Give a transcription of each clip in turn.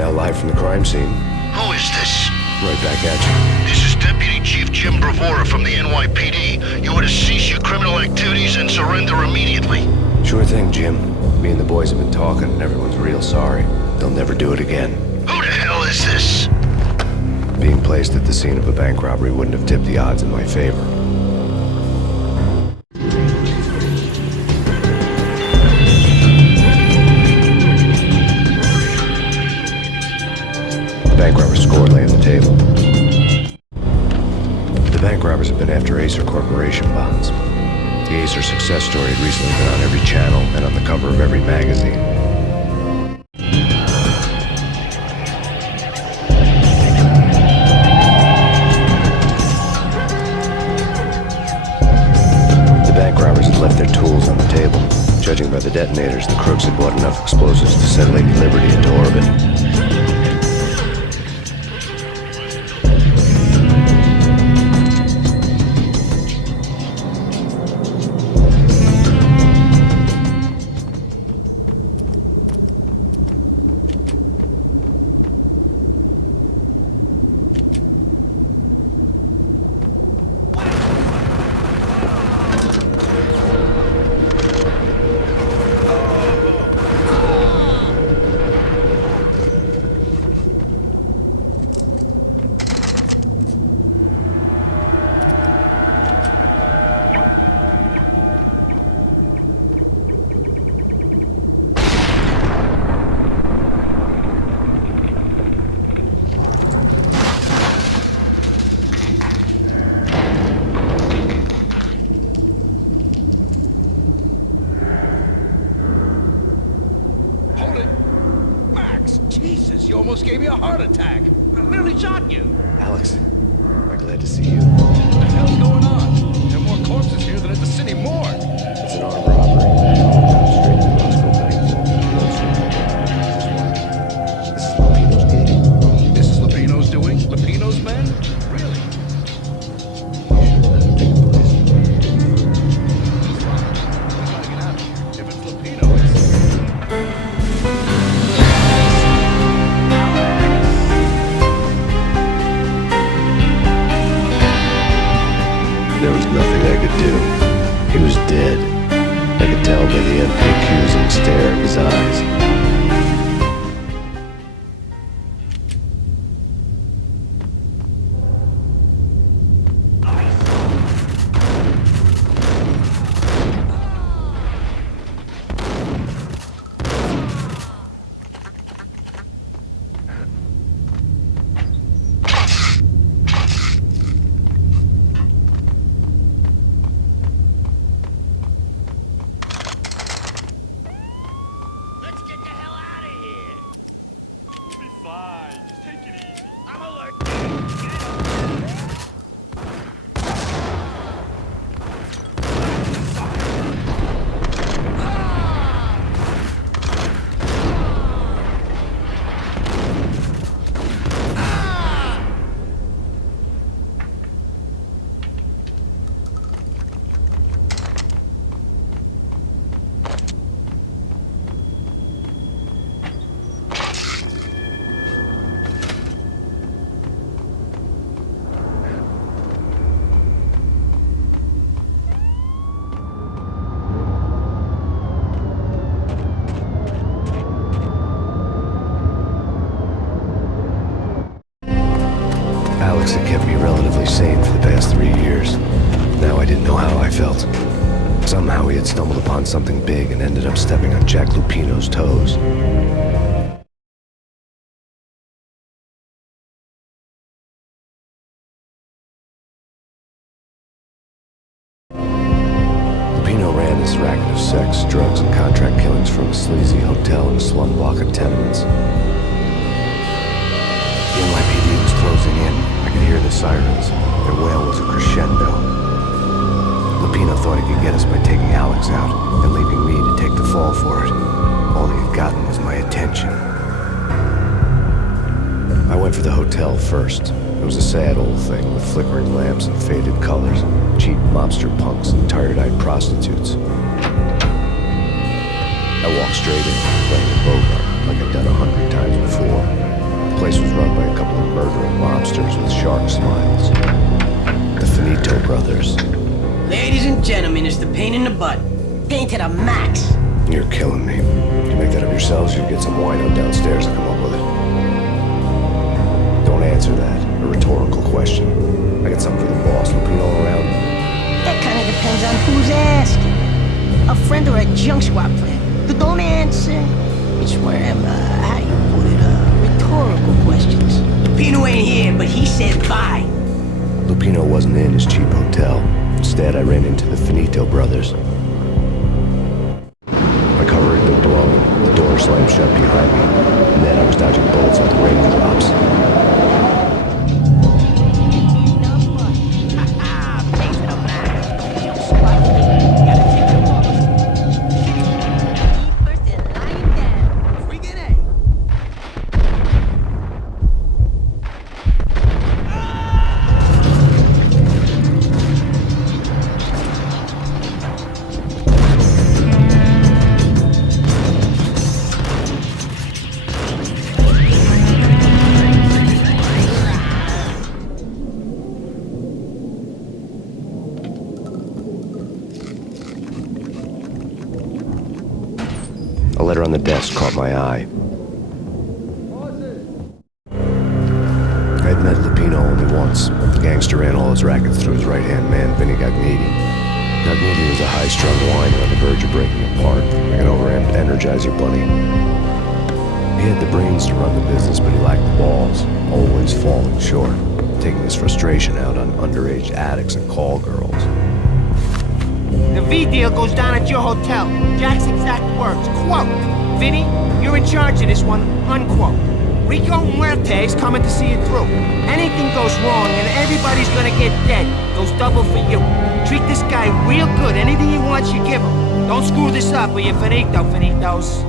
now live from the crime scene. Who is this? Right back at you. This is Deputy Chief Jim Bravura from the NYPD. You are to cease your criminal activities and surrender immediately. Sure thing, Jim. Me and the boys have been talking, and everyone's real sorry. They'll never do it again. Who the hell is this? Being placed at the scene of a bank robbery wouldn't have tipped the odds in my favor. The bank robber's score lay on the table. The bank robbers have been after Acer Corporation bonds. The Acer success story had recently been on every channel and on the cover of every magazine. The bank robbers had left their tools on the table. Judging by the detonators, the crooks had bought enough explosives to send Lady Liberty into orbit. Jesus, you almost gave me a heart attack. I nearly shot you. Alex, I'm glad to see you. What the hell's going on? There are more corpses here than at the city morgue. It's an armed robbery. Straight to Moscow Bank. This is Lupino's gig. This is Lupino's doing? Lupino's men? Really? If it's Lupino, it's... There was nothing I could do. He was dead. I could tell by the empty, accusing stare in his eyes. Alex had kept me relatively sane for the past 3 years. Now I didn't know how I felt. Somehow he had stumbled upon something big and ended up stepping on Jack Lupino's toes. Lupino ran this racket of sex, drugs, and contract killings from a sleazy hotel in a slum block of tenements. The NYPD was closing in. I could hear the sirens. Their wail was a crescendo. Lupino thought he could get us by taking Alex out and leaving me to take the fall for it. All he had gotten was my attention. I went for the hotel first. It was a sad old thing with flickering lamps and faded colors, cheap mobster punks and tired-eyed prostitutes. I walked straight in, playing the Bogart like I'd done 100 times before. place was run by a couple of murdering mobsters with shark smiles. The Finito brothers. Ladies and gentlemen, it's the Payne in the butt. Payne to the max. You're killing me. You make that up yourselves, you get some wine on downstairs to come up with it. Don't answer that. A rhetorical question. I got something for the boss. Lupino around? That kind of depends on who's asking. A friend or a junk swap friend. But don't answer. It's one of them, how you put it, rhetorical questions. Lupino ain't here, but he said bye. Lupino wasn't in his cheap hotel. Instead, I ran into the Finito brothers. My cover had been blown, the door slammed shut behind me, and then I was dodging bullets like raindrops. A letter on the desk caught my eye. I had met Lupino only once. The gangster ran all his rackets through his right-hand man, Vinny Gagniti. Gagniti was a high-strung whiner on the verge of breaking apart, like an over-amped Energizer bunny. He had the brains to run the business, but he lacked the balls, always falling short, taking his frustration out on underage addicts and call girls. The V deal goes down at your hotel. Jack's exact words, quote, "Vinny, you're in charge of this one," unquote. Rico Muerte's coming to see it through. Anything goes wrong and everybody's gonna get dead. Goes double for you. Treat this guy real good. Anything he wants, you give him. Don't screw this up or you're finito, finitos.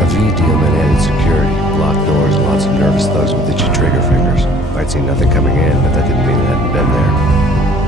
A V deal meant added security, locked doors, and lots of nervous thugs with itchy trigger fingers. I'd seen nothing coming in, but that didn't mean it hadn't been there.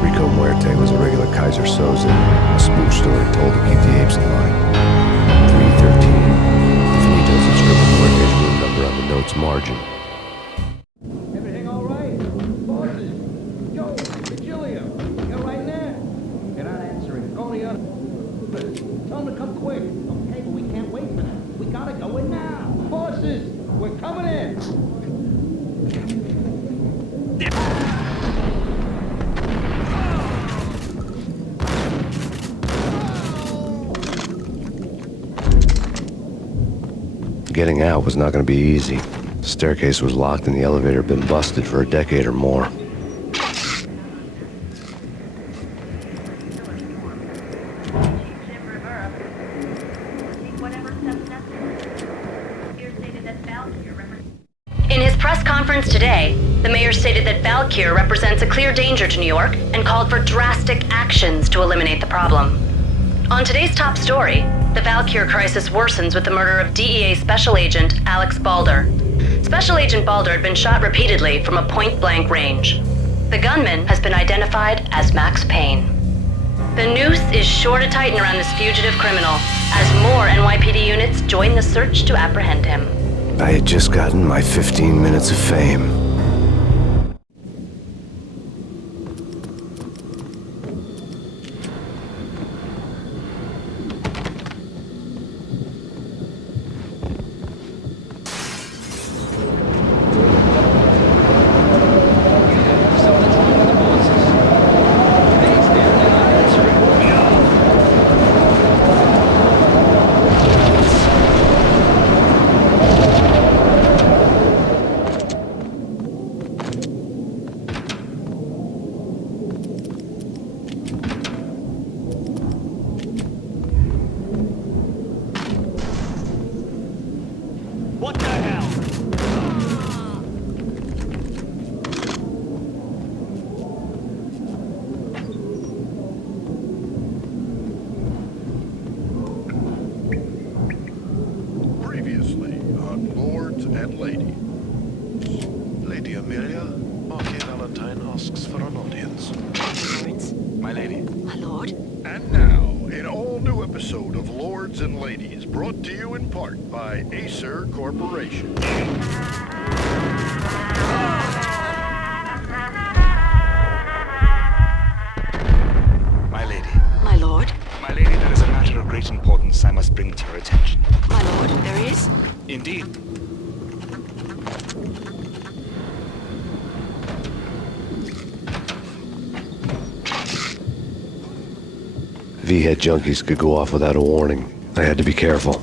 Rico Muerte was a regular Kaiser Soze, a spook story told to keep the apes in line. 313. The Finitos had scribbled Muerte's room number on the note's margin. Everything all right? Bosses? Joe, Virgilio, you're right there. You're not answering. Call the other. Tell them to come quick. Okay, but we can't wait for them. We gotta go in now. Bosses, we're coming in. Getting out was not going to be easy. The staircase was locked and the elevator had been busted for a decade or more. In his press conference today, the mayor stated that Valkyr represents a clear danger to New York and called for drastic actions to eliminate the problem. On today's top story, the Valkyr crisis worsens with the murder of DEA Special Agent Alex Balder. Special Agent Balder had been shot repeatedly from a point-blank range. The gunman has been identified as Max Payne. The noose is sure to tighten around this fugitive criminal as more NYPD units join the search to apprehend him. I had just gotten my 15 minutes of fame. What the hell? Previously on Lords and Ladies. Lady Amelia, Marquis Valentine asks for an audience. My lady. My lord? And now, an all-new episode of Lords and Ladies, brought to you in part by Acer Corporation. My lady. My lord? My lady, there is a matter of great importance I must bring to your attention. My lord, there is? Indeed. V-head junkies could go off without a warning. I had to be careful.